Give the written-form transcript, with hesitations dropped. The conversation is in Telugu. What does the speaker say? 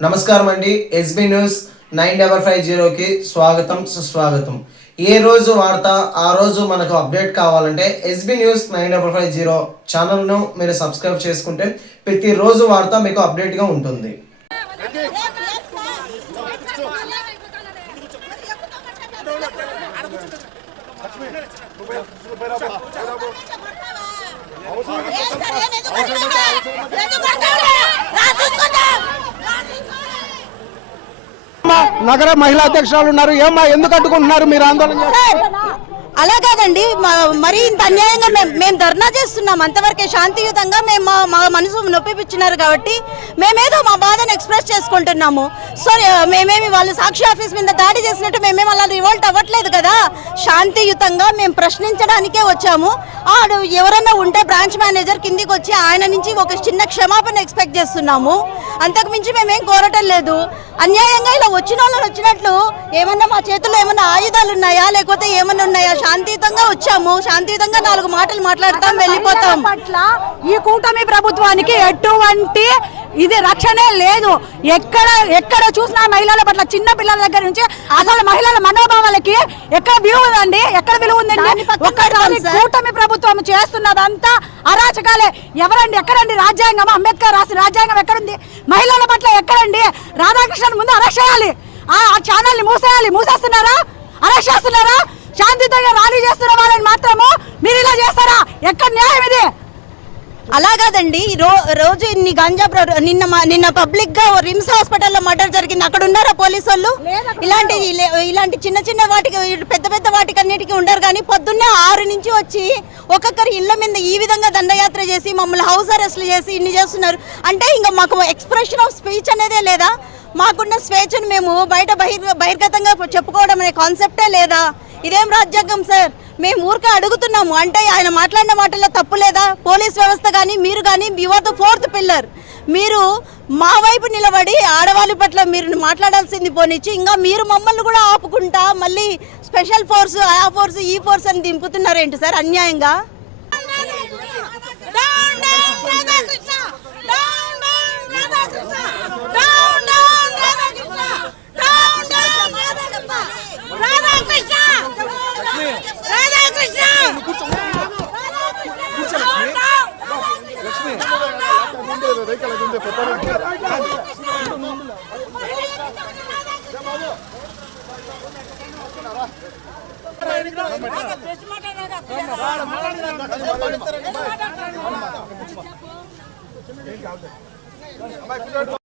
నమస్కారం అండి. ఎస్బీ న్యూస్ 9550కి స్వాగతం సుస్వాగతం. ఏ రోజు వార్త ఆ రోజు మనకు అప్డేట్ కావాలంటే ఎస్బీ న్యూస్ 9550 ఛానల్ను మీరు సబ్స్క్రైబ్ చేసుకుంటే ప్రతిరోజు వార్త మీకు అప్డేట్గా ఉంటుంది. నగర మహిళా అధ్యక్షురాలు ఉన్నారు. ఏమ్మా ఎందుకు అడ్డుకుంటున్నారు మీరు ఆందోళన? అలా కాదండి, మరి ఇంత అన్యాయంగా మేము ధర్నా చేస్తున్నాం. అంతవరకే శాంతియుతంగా మేము మా మనసు నొప్పిపించినారు కాబట్టి మేమేదో మా బాధను ఎక్స్ప్రెస్ చేసుకుంటున్నాము. సో మేమేమి వాళ్ళు సాక్షి ఆఫీస్ మీద దాడి చేసినట్టు మేమేమి అలా రివోల్ట్ అవ్వట్లేదు కదా. శాంతియుతంగా మేము ప్రశ్నించడానికే వచ్చాము. ఎవరైనా ఉంటే బ్రాంచ్ మేనేజర్ కిందికి వచ్చి ఆయన నుంచి ఒక చిన్న క్షమాపణ ఎక్స్పెక్ట్ చేస్తున్నాము. అంతకు మించి మేమేం కోరటం లేదు. అన్యాయంగా ఇలా వచ్చిన వాళ్ళని వచ్చినట్లు ఏమన్నా మా చేతుల్లో ఏమన్నా ఆయుధాలు ఉన్నాయా లేకపోతే ఏమన్నా ఉన్నాయా? శాంతియుతంగా వచ్చాము, శాంతియుతంగా 4 మాటలు మాట్లాడతాం, వెళ్ళిపోతాం. పట్ల ఈ కూటమి ప్రభుత్వానికి ఎటువంటి రక్షణే లేదు. ఎక్కడ చూసినా మహిళల పట్ల, చిన్న పిల్లల దగ్గర నుంచి అసలు మహిళల మనోభావాలకి ఎక్కడ విలువ ఉందండి? ఎక్కడ విలువ ఉందండి? ఒక్కసారి కూటమి ప్రభుత్వం చేస్తున్నదంతా అరాచకాలే. ఎక్కడండి రాజ్యాంగం? అంబేద్కర్ రాసిన రాజ్యాంగం ఎక్కడుంది? మహిళల పట్ల ఎక్కడండి? రాధాకృష్ణన్ ముందు అరెస్ట్ చేయాలి, ఆ ఛానల్ ని మూసేస్తున్నారా? అరెస్ట్ చేస్తున్నారా? శాంతియుతంగా ర్యాలీ చేస్తున్న వాళ్ళని మాత్రము మీరు ఇలా చేస్తారా? ఎక్కడ న్యాయం ఇది? అలా కాదండి. రోజు ఇన్ని గంజా నిన్న పబ్లిక్ గా రిమ్స్ హాస్పిటల్లో మర్డర్ జరిగింది. అక్కడ ఉన్నారా పోలీసు వాళ్ళు? ఇలాంటి చిన్న చిన్న వాటికి, పెద్ద వాటికి అన్నిటికీ ఉండరు. కానీ పొద్దున్నే 6 నుంచి వచ్చి ఒక్కొక్కరి ఇళ్ల మీద ఈ విధంగా దండయాత్ర చేసి మమ్మల్ని హౌస్ అరెస్ట్లు చేసి ఇన్ని చేస్తున్నారు. అంటే ఇంకా మాకు ఎక్స్ప్రెషన్ ఆఫ్ స్పీచ్ అనేదే లేదా? మాకున్న స్వేచ్ఛను మేము బయట బహిర్గతంగా చెప్పుకోవడం అనే కాన్సెప్టే లేదా? ఇదేం రాజ్యాంగం సార్? మేము ఊరికే అడుగుతున్నాము. అంటే ఆయన మాట్లాడిన మాటల్లో తప్పు లేదా? పోలీస్ వ్యవస్థ కానీ మీరు కానీ you are the 4th pillar. మీరు మా వైపు నిలబడి ఆడవాళ్ళ పట్ల మీరు మాట్లాడాల్సింది పోనిచ్చి ఇంకా మీరు మమ్మల్ని కూడా ఆపుకుంటా మళ్ళీ స్పెషల్ ఫోర్స్, ఆ ఫోర్స్, ఈ ఫోర్స్ అని దింపుతున్నారేంటి సార్ అన్యాయంగా?